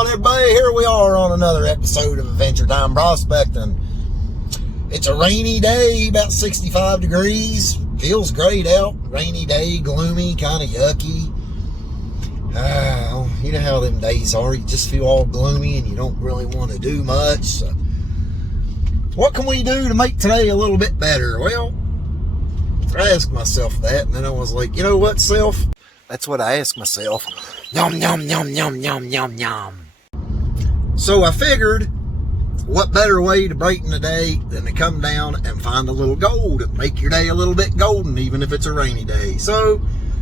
on, everybody? Here we are on another episode of Adventure Time Prospecting. It's a rainy day, about 65 degrees. Feels great out. Rainy day, gloomy, kind of yucky. You know how them days are. You just feel all gloomy and you don't really want to do much. So what can we do to make today a little bit better? Well, I asked myself that, and then I was like, you know what, self? That's what I asked myself. Yum, yum, yum, yum, yum, yum, yum. So I figured, what better way to brighten the day than to come down and find a little gold and make your day a little bit golden, even if it's a rainy day. So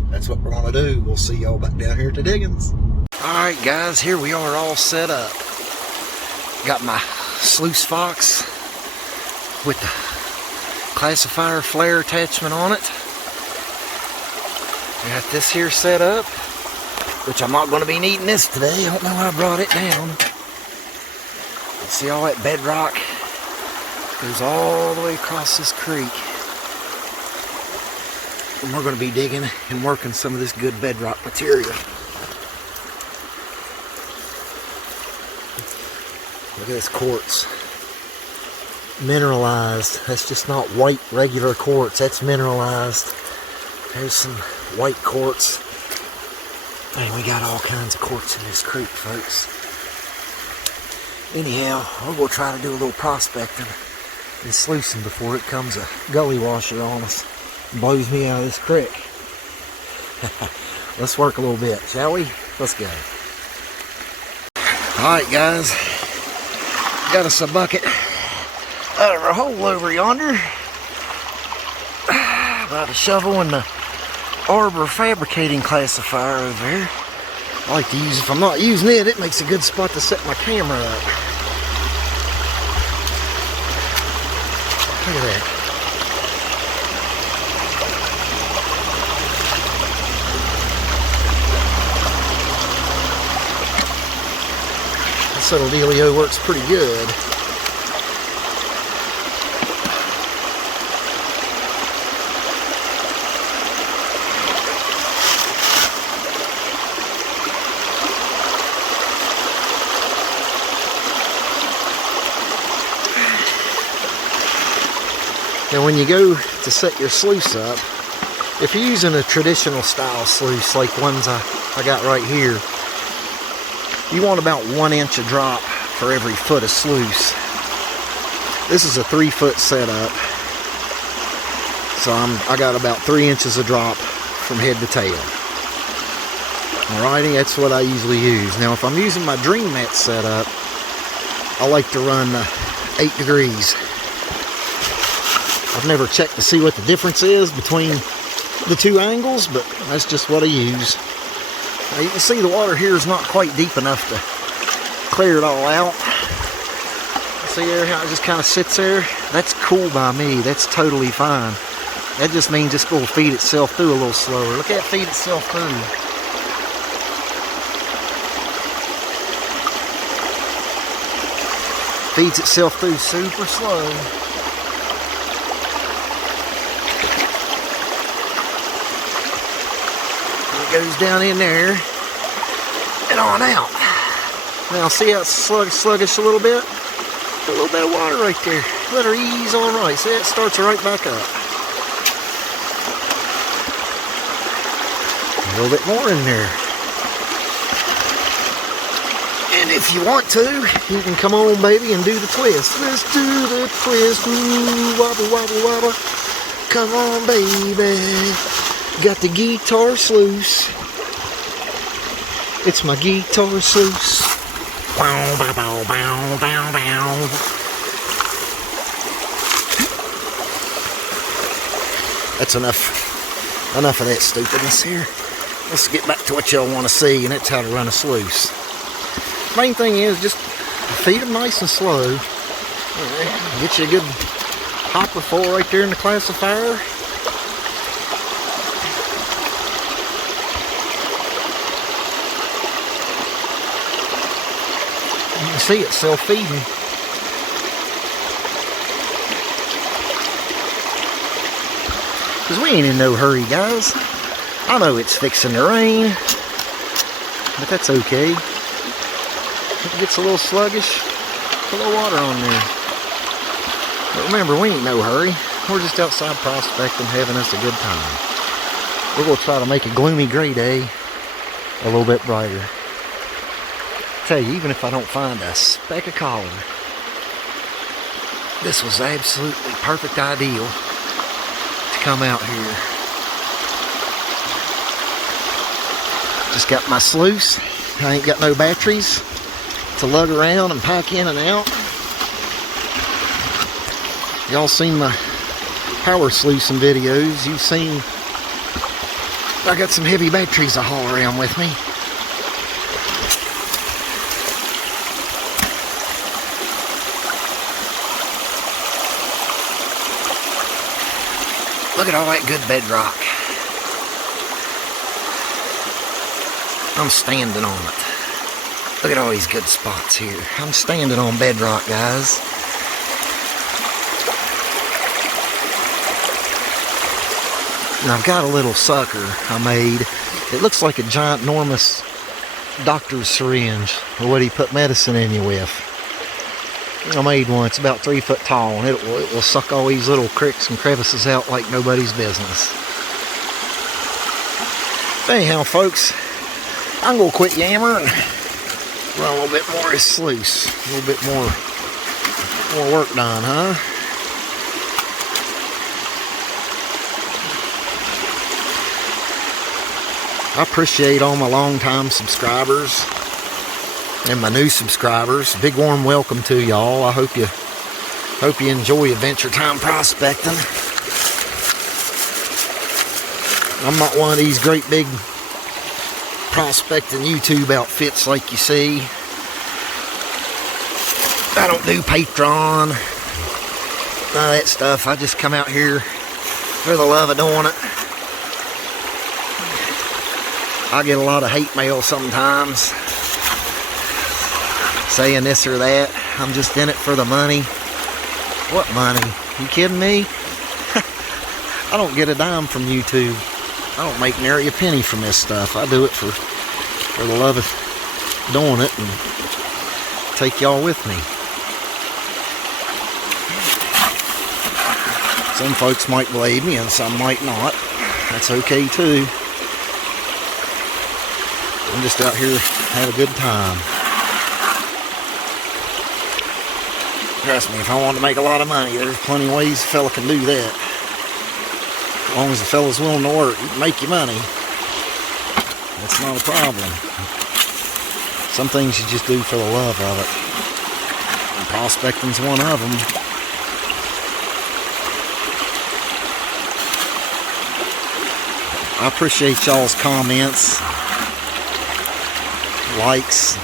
that's what we're going to do. We'll see y'all back down here at the diggings. Alright guys, here we are all set up. Got my sluice fox with the classifier flare attachment on it. Got this here set up, which I'm not going to be needing this today. I don't know how I brought it down. See all that bedrock goes all the way across this creek. And we're going to be digging and working some of this good bedrock material. Look at this quartz. Mineralized. That's just not white regular quartz. That's mineralized. There's some white quartz. Man, we got all kinds of quartz in this creek, folks. Anyhow, we're going to try to do a little prospecting and sluicing before it comes a gully washer on us and blows me out of this creek. Let's work a little bit, shall we? Let's go. Alright guys, got us a bucket out of our hole over yonder. Got a shovel and the arbor fabricating classifier over there. I like to use, if I'm not using it, it makes a good spot to set my camera up. Look at that. This little dealio works pretty good. Now when you go to set your sluice up, if you're using a traditional style sluice like ones I got right here, you want about 1 inch a drop for every foot of sluice. This is a 3-foot setup, so I got about 3 inches a drop from head to tail. Alrighty, that's what I usually use. Now if I'm using my dream mat setup, I like to run 8 degrees. I've never checked to see what the difference is between the two angles, but that's just what I use. Now you can see the water here is not quite deep enough to clear it all out. See there how it just kind of sits there? That's cool by me. That's totally fine. That just means it's going to feed itself through a little slower. Look at it feed itself through. Feeds itself through super slow. Goes down in there and on out. Now see how it's sluggish a little bit? A little bit of water right there. Let her ease on right. See, it starts right back up. A little bit more in there. And if you want to, you can come on, baby, and do the twist. Let's do the twist. Ooh, wobble, wobble, wobble. Come on, baby. Got the guitar sluice. It's my guitar sluice. Bow, bow, bow, bow, bow, bow. That's enough of that stupidness here. Let's get back to what y'all want to see, and that's how to run a sluice. Main thing is just feed them nice and slow. Get you a good hopper full right there in the classifier. You can see it self-feeding. Because we ain't in no hurry, guys. I know it's fixing to rain, but that's okay. If it gets a little sluggish, put a little water on there. But remember, we ain't no hurry. We're just outside prospecting, having us a good time. We're going to try to make a gloomy gray day a little bit brighter. Tell you, even if I don't find a speck of collar, this was absolutely perfect ideal to come out here. Just got my sluice. I ain't got no batteries to lug around and pack in and out. Y'all seen my power sluicing videos. You've seen I got some heavy batteries to haul around with me. Look at all that good bedrock. I'm standing on it. Look at all these good spots here. I'm standing on bedrock, guys. And I've got a little sucker I made. It looks like a giant, enormous doctor's syringe, or what he put medicine in you with. I made one. It's about 3 foot tall, and it will suck all these little cricks and crevices out like nobody's business. But anyhow, folks, I'm going to quit yammering and run a little bit more of this sluice. A little bit more work done, huh? I appreciate all my long-time subscribers and my new subscribers. Big warm welcome to y'all. I hope you enjoy Adventure Time prospecting. I'm not one of these great big prospecting YouTube outfits like you see. I don't do Patreon, none of that stuff. I just come out here for the love of doing it. I get a lot of hate mail sometimes saying this or that. I'm just in it for the money. What money? You kidding me? I don't get a dime from YouTube. I don't make nary a penny from this stuff. I do it for the love of doing it and take y'all with me. Some folks might believe me and some might not. That's okay too. I'm just out here having a good time. Trust me, if I want to make a lot of money, there's plenty of ways a fella can do that. As long as the fella's willing to work, he can make you money. That's not a problem. Some things you just do for the love of it. And prospecting's one of them. I appreciate y'all's comments, likes,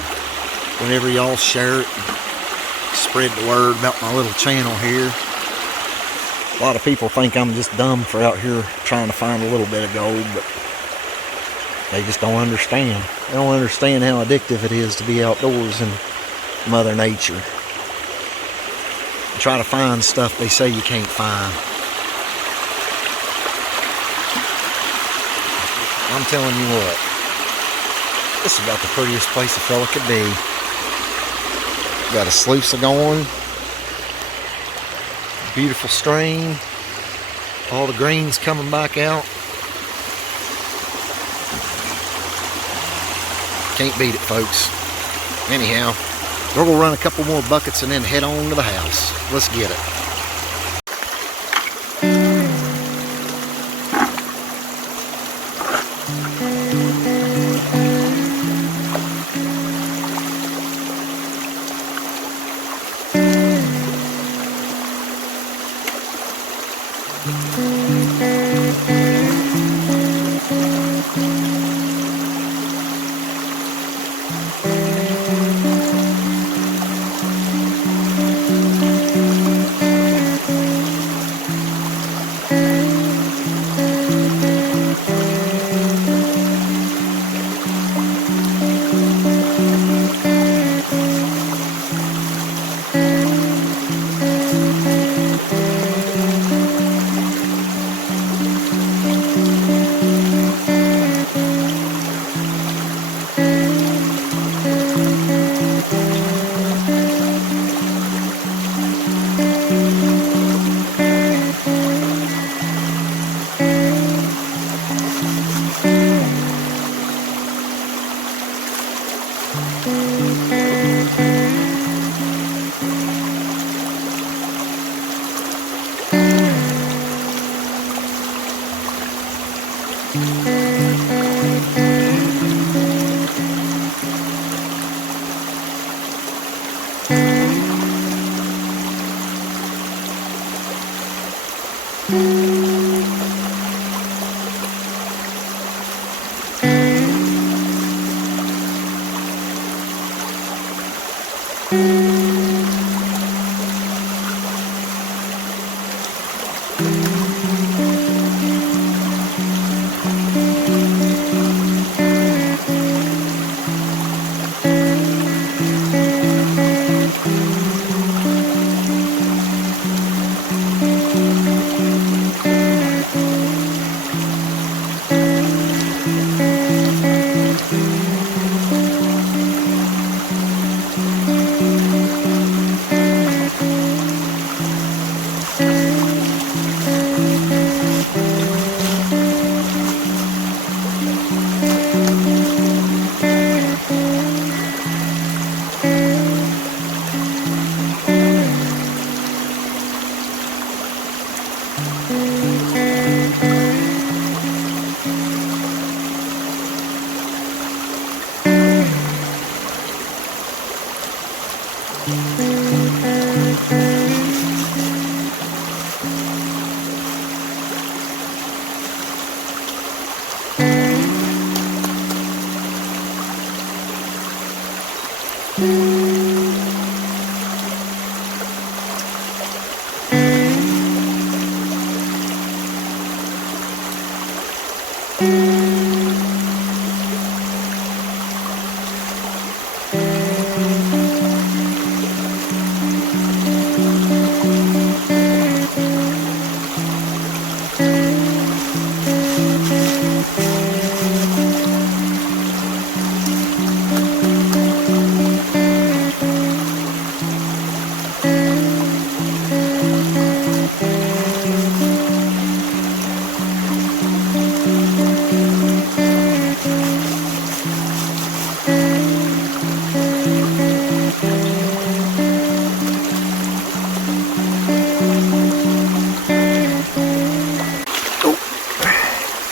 whenever y'all share it, spread the word about my little channel here. A lot of people think I'm just dumb for out here trying to find a little bit of gold, but they just don't understand. They don't understand how addictive it is to be outdoors in Mother Nature. And try to find stuff they say you can't find. I'm telling you what, this is about the prettiest place a fella could be. Got a sluice going, beautiful stream, all the greens coming back out. Can't beat it, folks. Anyhow, we're gonna run a couple more buckets and then head on to the house. Let's get it.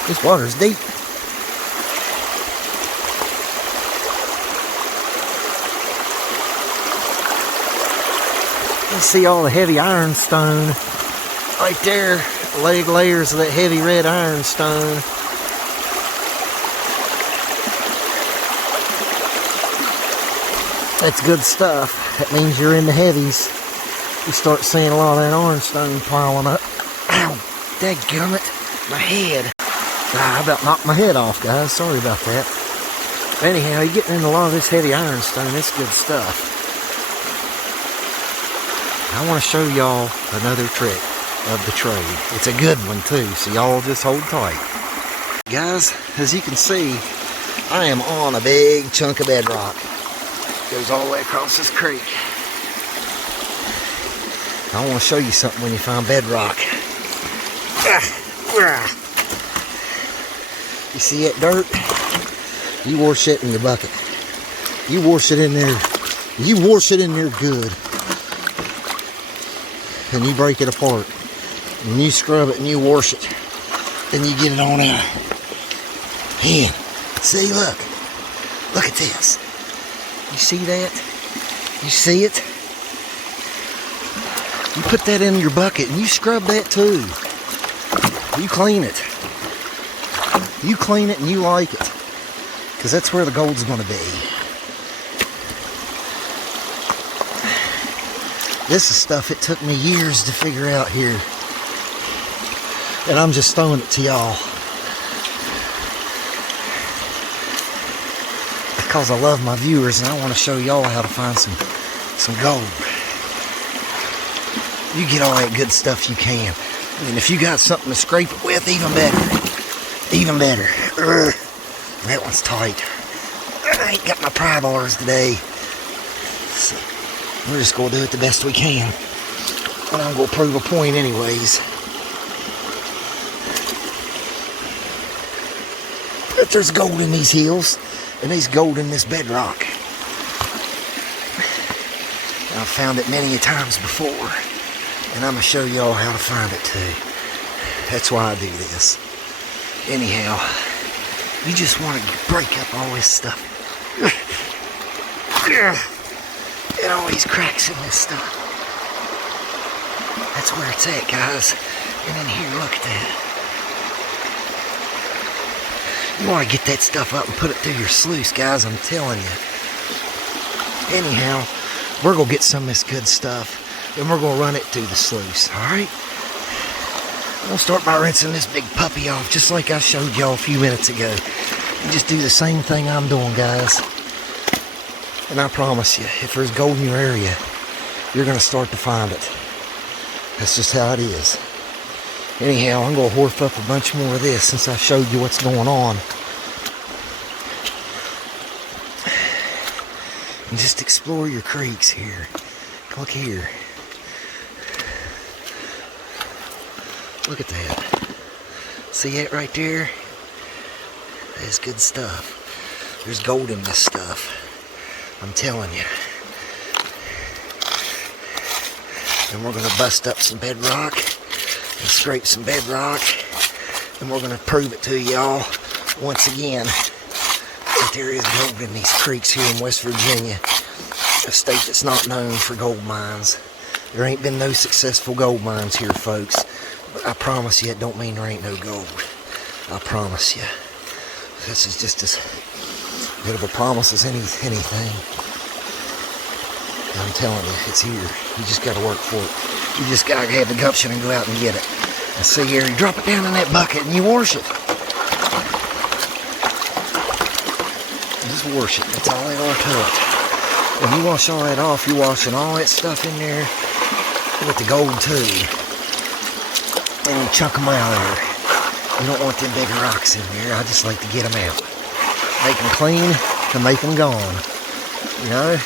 This water's deep. You see all the heavy ironstone right there. Leg layers of that heavy red ironstone. That's good stuff. That means you're in the heavies. You start seeing a lot of that ironstone piling up. Ow! Dadgummit. My head. I about knocked my head off, guys. Sorry about that. Anyhow, you're getting into a lot of this heavy ironstone. It's good stuff. I want to show y'all another trick of the trade. It's a good one too, so y'all just hold tight. Guys, as you can see, I am on a big chunk of bedrock. Goes all the way across this creek. I want to show you something when you find bedrock. You see that dirt? You wash it in your bucket. You wash it in there. You wash it in there good. And you break it apart. And you scrub it and you wash it. Then you get it on out. Man, see, look. Look at this. You see that? You see it? You put that in your bucket and you scrub that too. You clean it. You clean it and you like it. Because that's where the gold's going to be. This is stuff it took me years to figure out here. And I'm just throwing it to y'all. Because I love my viewers and I want to show y'all how to find some gold. You get all that good stuff you can. And if you got something to scrape it with, even better. Even better. That one's tight. I ain't got my pry bars today. So we're just going to do it the best we can. And I'm going to prove a point anyways. But there's gold in these hills. And there's gold in this bedrock. I've found it many a times before. And I'm going to show y'all how to find it too. That's why I do this. Anyhow, you just want to break up all this stuff. And all these cracks in this stuff. That's where it's at, guys. And then here, look at that. You want to get that stuff up and put it through your sluice, guys, I'm telling you. Anyhow, we're going to get some of this good stuff, and we're going to run it through the sluice, alright? I'm going to start by rinsing this big puppy off, just like I showed y'all a few minutes ago. You just do the same thing I'm doing, guys. And I promise you, if there's gold in your area, you're going to start to find it. That's just how it is. Anyhow, I'm going to wharf up a bunch more of this since I showed you what's going on. And just explore your creeks here. Look here. Look at that. See that right there? That's good stuff. There's gold in this stuff. I'm telling you. And we're going to bust up some bedrock and scrape some bedrock, and we're going to prove it to y'all once again that there is gold in these creeks here in West Virginia, a state that's not known for gold mines. There ain't been no successful gold mines here, folks, but I promise you it don't mean there ain't no gold. I promise you. This is just as good of a promise as anything. I'm telling you, it's here. You just got to work for it. You just got to have the gumption and go out and get it. And see here, you drop it down in that bucket and you wash it. Just wash it. That's all there are to it. When you wash all that off, you're washing all that stuff in there with the gold too. And you chunk them out of there. You don't want them big rocks in there. I just like to get them out. Make them clean and make them gone. You know?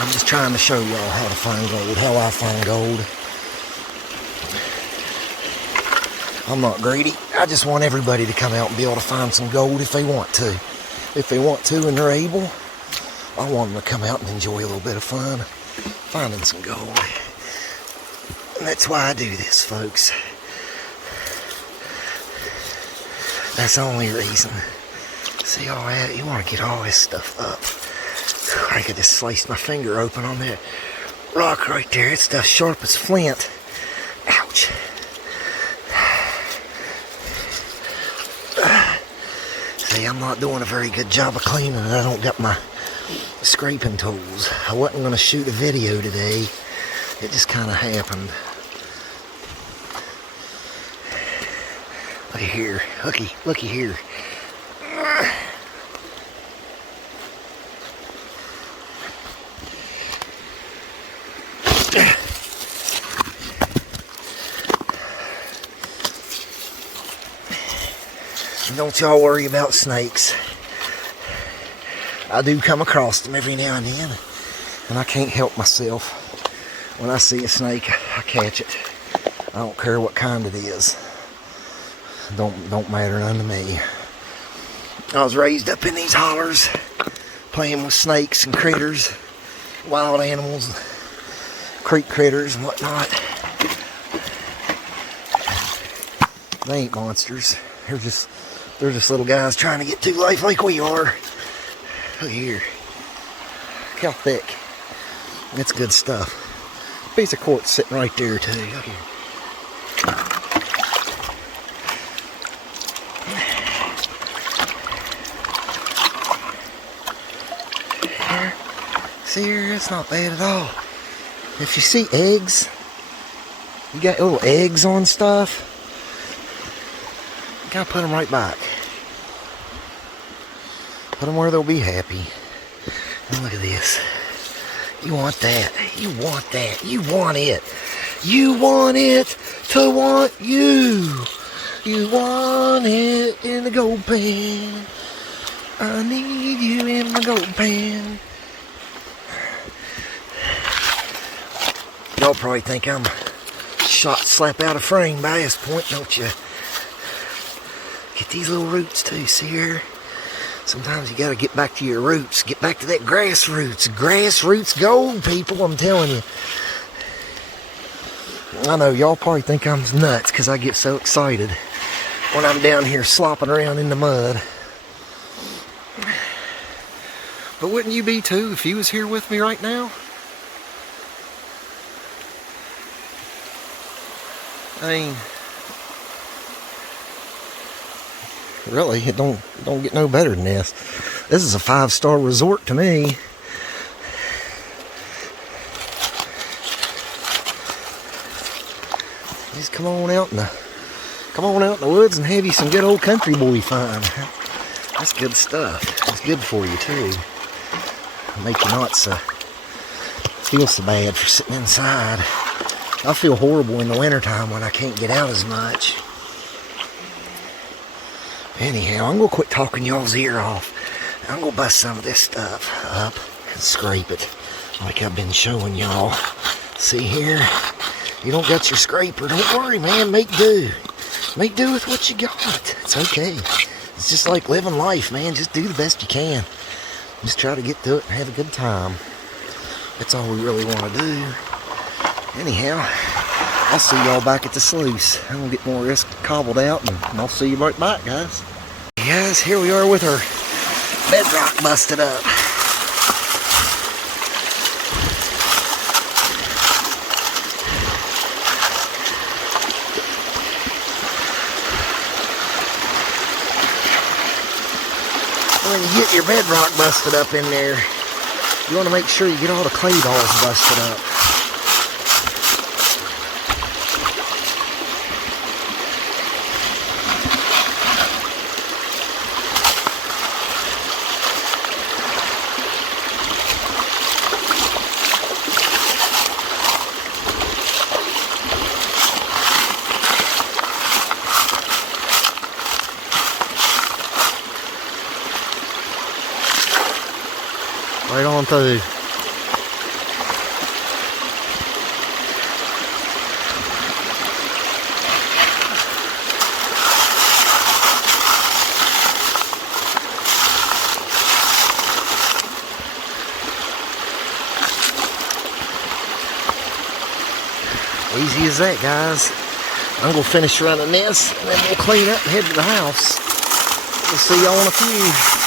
I'm just trying to show y'all how to find gold, how I find gold. I'm not greedy. I just want everybody to come out and be able to find some gold if they want to. If they want to and they're able, I want them to come out and enjoy a little bit of fun finding some gold. And that's why I do this, folks. That's the only reason. See all that? You want to get all this stuff up. I could just slice my finger open on that rock right there. That stuff's sharp as flint. Ouch. See, I'm not doing a very good job of cleaning it. I don't got my scraping tools. I wasn't going to shoot a video today. It just kind of happened. Looky here. Looky here. Don't y'all worry about snakes. I do come across them every now and then, and I can't help myself. When I see a snake, I catch it. I don't care what kind it is. Don't matter none to me. I was raised up in these hollers, playing with snakes and critters, wild animals, creek critters and whatnot. They ain't monsters. They're just little guys trying to get through life like we are. Look here. Look how thick. That's good stuff. Piece of quartz sitting right there too. Look here. See here, it's not bad at all. If you see eggs, you got little eggs on stuff, you gotta put them right back. Put them where they'll be happy. And look at this. You want that. You want that. You want it. You want it to want you. You want it in the gold pan. I need you in my gold pan. Y'all probably think I'm shot slap out of frame by this point, don't you? Get these little roots too, see here? Sometimes you gotta get back to your roots. Get back to that grassroots. Grassroots gold, people, I'm telling you. I know, y'all probably think I'm nuts because I get so excited when I'm down here slopping around in the mud. But wouldn't you be too if you was here with me right now? I mean, really, it don't get no better than this. This is a 5-star resort to me. Just come on out in the woods and have you some good old country boy fun. That's good stuff. It's good for you too. Make you not feel so bad for sitting inside. I feel horrible in the wintertime when I can't get out as much. Anyhow, I'm going to quit talking y'all's ear off. I'm going to bust some of this stuff up and scrape it like I've been showing y'all. See here? You don't got your scraper. Don't worry, man. Make do. Make do with what you got. It's okay. It's just like living life, man. Just do the best you can. Just try to get through it and have a good time. That's all we really want to do. Anyhow, I'll see y'all back at the sluice. I'm going to get more of this cobbled out, and I'll see you right back, guys. Hey guys, here we are with our bedrock busted up. When you get your bedrock busted up in there, you want to make sure you get all the clay balls busted up. Right on through. Easy as that, guys. I'm going to finish running this, and then we'll clean up and head to the house. We'll see y'all in a few.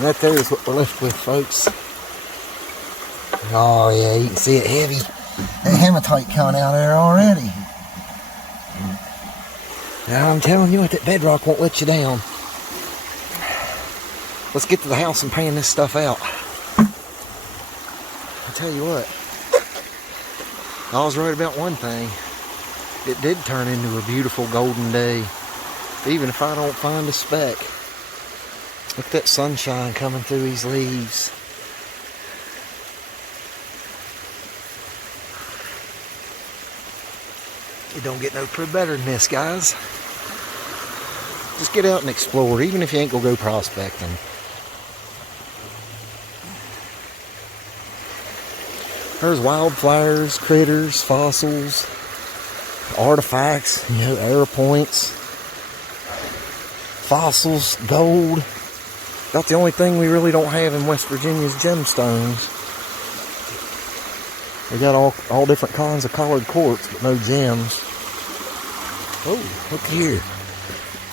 And that there is what we're left with, folks. Oh yeah, you can see it heavy. That hematite coming out there already. Now I'm telling you what, that bedrock won't let you down. Let's get to the house and pan this stuff out. I'll tell you what, I was right about one thing. It did turn into a beautiful golden day, even if I don't find a speck. Look at that sunshine coming through these leaves. It don't get no better than this, guys. Just get out and explore, even if you ain't gonna go prospecting. There's wildflowers, critters, fossils, artifacts, you know, arrow points, fossils, gold. About the only thing we really don't have in West Virginia is gemstones. We got all different kinds of colored quartz, but no gems. Oh, look here.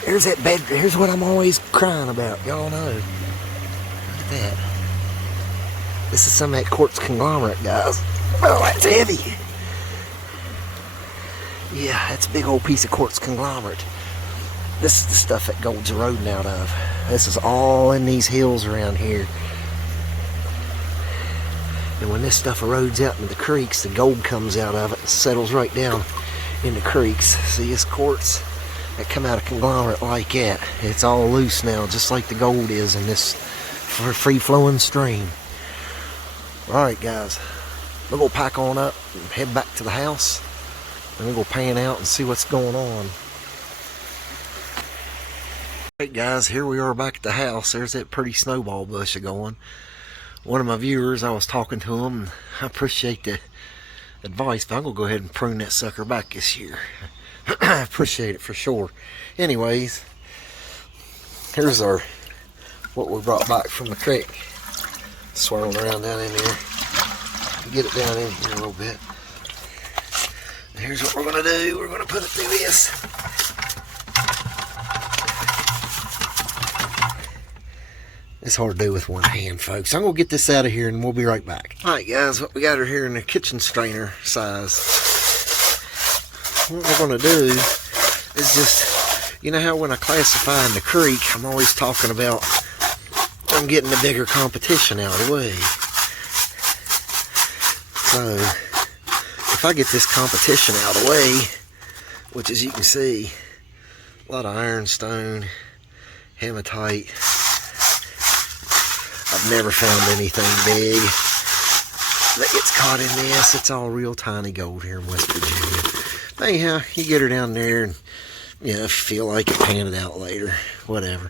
Here's that bed. Here's what I'm always crying about. Y'all know. Look at that. This is some of that quartz conglomerate, guys. Oh, that's heavy. Yeah, that's a big old piece of quartz conglomerate. This is the stuff that gold's eroding out of. This is all in these hills around here. And when this stuff erodes out into the creeks, the gold comes out of it and settles right down in the creeks. See this quartz that come out of conglomerate like that? It's all loose now, just like the gold is in this free-flowing stream. Alright guys, we'll go pack on up and head back to the house, and we'll go pan out and see what's going on. Alright guys, here we are back at the house. There's that pretty snowball bush going. One of my viewers, I was talking to him, and I appreciate the advice, but I'm going to go ahead and prune that sucker back this year. I appreciate it for sure. Anyways, here's what we brought back from the creek. Swirling around down in here. Get it down in here a little bit. And here's what we're going to do. We're going to put it through this. It's hard to do with one hand, folks. I'm going to get this out of here and we'll be right back. Alright guys, what we got here in the kitchen strainer size. What we're going to do is just, you know how when I classify in the creek, I'm always talking about I'm getting the bigger competition out of the way. So, if I get this competition out of the way, which as you can see, a lot of ironstone, hematite. I've never found anything big that gets caught in this. It's all real tiny gold here in West Virginia. But anyhow, you get her down there and, you know, if you feel like it, pan it out later. Whatever.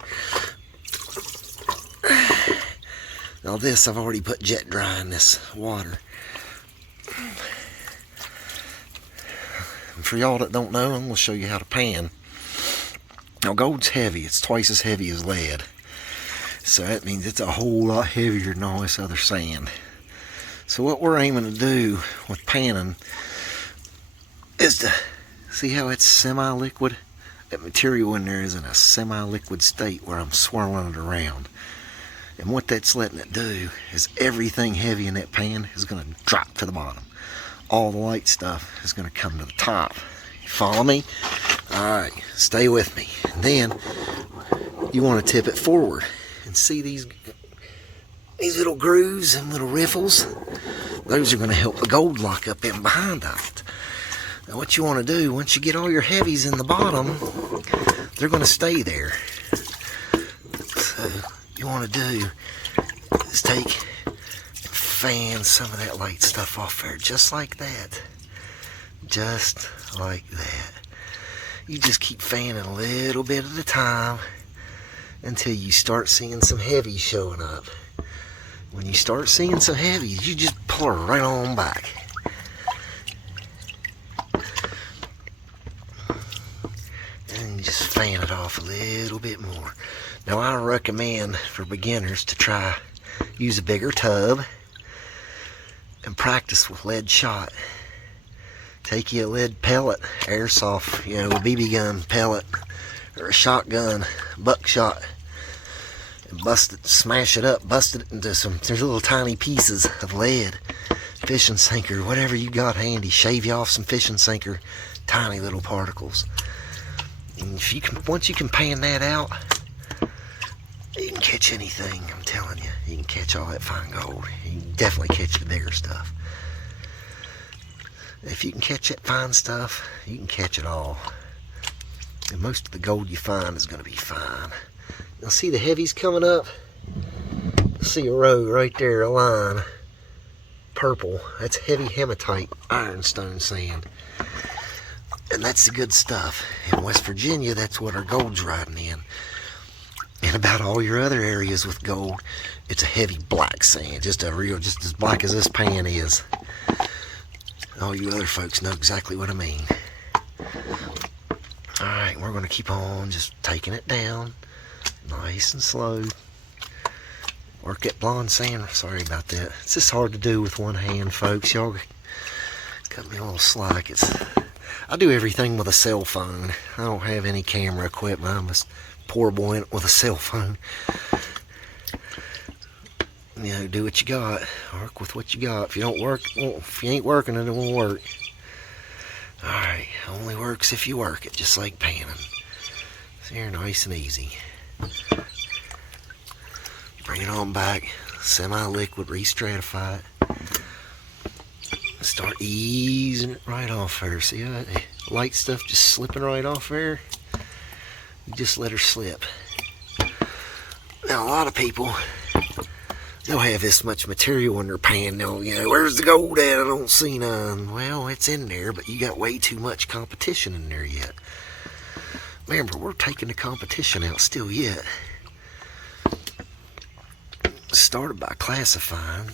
Now this, I've already put jet dry in this water. And for y'all that don't know, I'm going to show you how to pan. Now gold's heavy. It's twice as heavy as lead. So that means it's a whole lot heavier than all this other sand. So what we're aiming to do with panning is to see how it's semi-liquid. That material in there is in a semi-liquid state where I'm swirling it around. And what that's letting it do is everything heavy in that pan is going to drop to the bottom. All the light stuff is going to come to the top. You follow me? Alright, stay with me. And then you want to tip it forward. And see these little grooves and little riffles? Those are going to help the gold lock up in behind it. Now what you want to do, once you get all your heavies in the bottom, they're going to stay there. So you want to do is take and fan some of that light stuff off there, just like that. Just like that. You just keep fanning a little bit at a time until you start seeing some heavies showing up. When you start seeing some heavies, you just pull her right on back. And just fan it off a little bit more. Now I recommend for beginners to try use a bigger tub and practice with lead shot. Take you a lead pellet, airsoft, you know, a BB gun pellet or a shotgun, buckshot, and smash it up, busted it into some little tiny pieces of lead, fishing sinker, whatever you got handy. Shave you off some fishing sinker, tiny little particles. And if you can, once you can pan that out, you can catch anything. I'm telling you, you can catch all that fine gold. You can definitely catch the bigger stuff. If you can catch that fine stuff, you can catch it all. And most of the gold you find is going to be fine. You'll see the heavies coming up. You'll see a row right there, a line, purple. That's heavy hematite ironstone sand. And that's the good stuff. In West Virginia, that's what our gold's riding in. And about all your other areas with gold, it's a heavy black sand, just as black as this pan is. All you other folks know exactly what I mean. Alright, we're going to keep on just taking it down, nice and slow. Work that blonde sand. Sorry about that. It's just hard to do with one hand, folks. Y'all cut me a little slack. I do everything with a cell phone. I don't have any camera equipment. I'm just poor boy with a cell phone. You know, do what you got. Work with what you got. If you don't work, if you ain't working, it won't work. Alright, only works if you work it, just like panning. So you're nice and easy. Bring it on back. Semi-liquid, re-stratify it. Start easing it right off there. See that? The light stuff just slipping right off there. You just let her slip. Now a lot of people, they'll have this much material in their pan. They'll, you know, where's the gold at? I don't see none. Well, it's in there, but you got way too much competition in there yet. Remember, we're taking the competition out still yet. Started by classifying,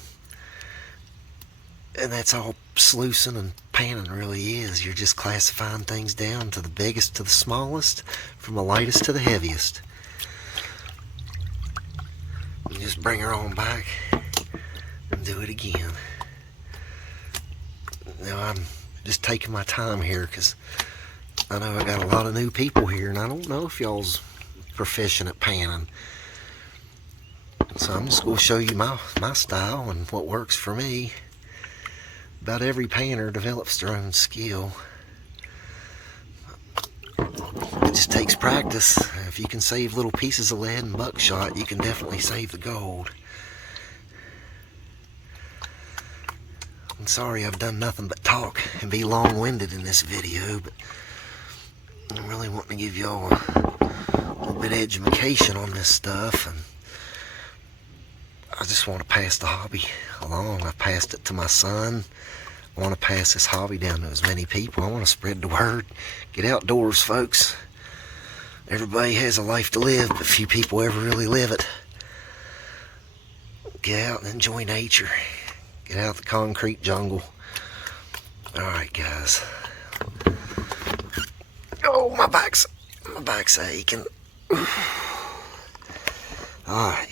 and that's all sluicing and panning really is. You're just classifying things down to the biggest to the smallest, from the lightest to the heaviest. You just bring her on back and do it again. Now I'm just taking my time here because I know I got a lot of new people here, and I don't know if y'all's proficient at panning. So I'm just going to show you my style and what works for me. About every panner develops their own skill. It just takes practice. If you can save little pieces of lead and buckshot, you can definitely save the gold. I'm sorry I've done nothing but talk and be long-winded in this video, but I'm really wanting to give y'all a little bit of education on this stuff, and I just want to pass the hobby along. I've passed it to my son. I want to pass this hobby down to as many people. I want to spread the word. Get outdoors, folks. Everybody has a life to live, but few people ever really live it. Get out and enjoy nature. Get out the concrete jungle. Alright, guys. Oh, my back's aching. Alright.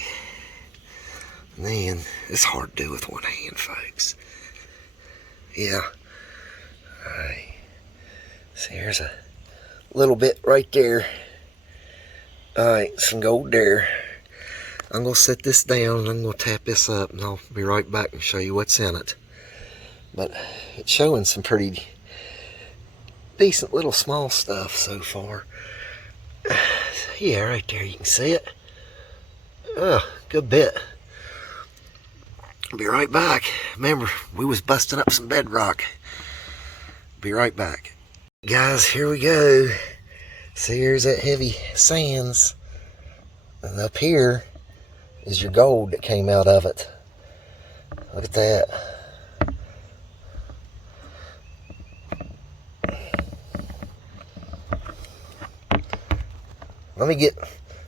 Man, it's hard to do with one hand, folks. Yeah. Alright. See, here's a little bit right there. Alright, some gold there. I'm going to set this down and I'm going to tap this up, and I'll be right back and show you what's in it. But it's showing some pretty decent little small stuff so far. Yeah, right there you can see it. Oh, good bit. Be right back. Remember, we was busting up some bedrock. Be right back. Guys, here we go. See, here's that heavy sands. And up here is your gold that came out of it. Look at that. Let me get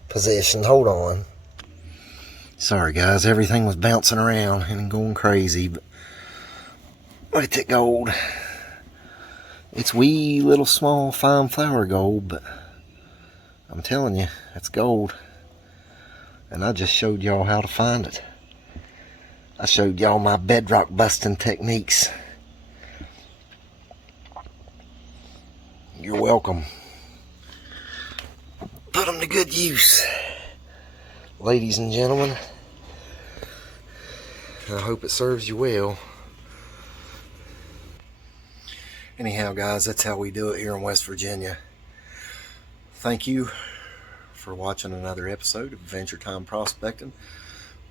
positioned. Hold on. Sorry guys, everything was bouncing around and going crazy, but look at that gold. It's wee little small fine flower gold, but I'm telling you, it's gold. And I just showed y'all how to find it. I showed y'all my bedrock busting techniques. You're welcome. Put them to good use. ladies and gentlemen. I hope it serves you well. Anyhow, guys, that's how we do it here in West Virginia. Thank you for watching another episode of Adventure Time Prospecting.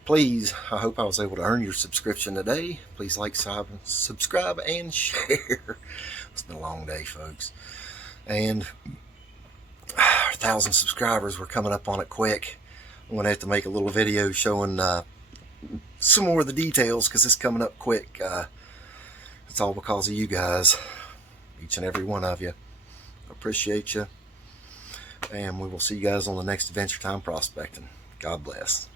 Please, I hope I was able to earn your subscription today. Please like, subscribe, and share. It's been a long day, folks. And 1,000 subscribers, we're coming up on it quick. I'm going to have to make a little video showing some more of the details because it's coming up quick. It's all because of you guys, each and every one of you. I appreciate you. And we will see you guys on the next Adventure Time Prospecting. God bless.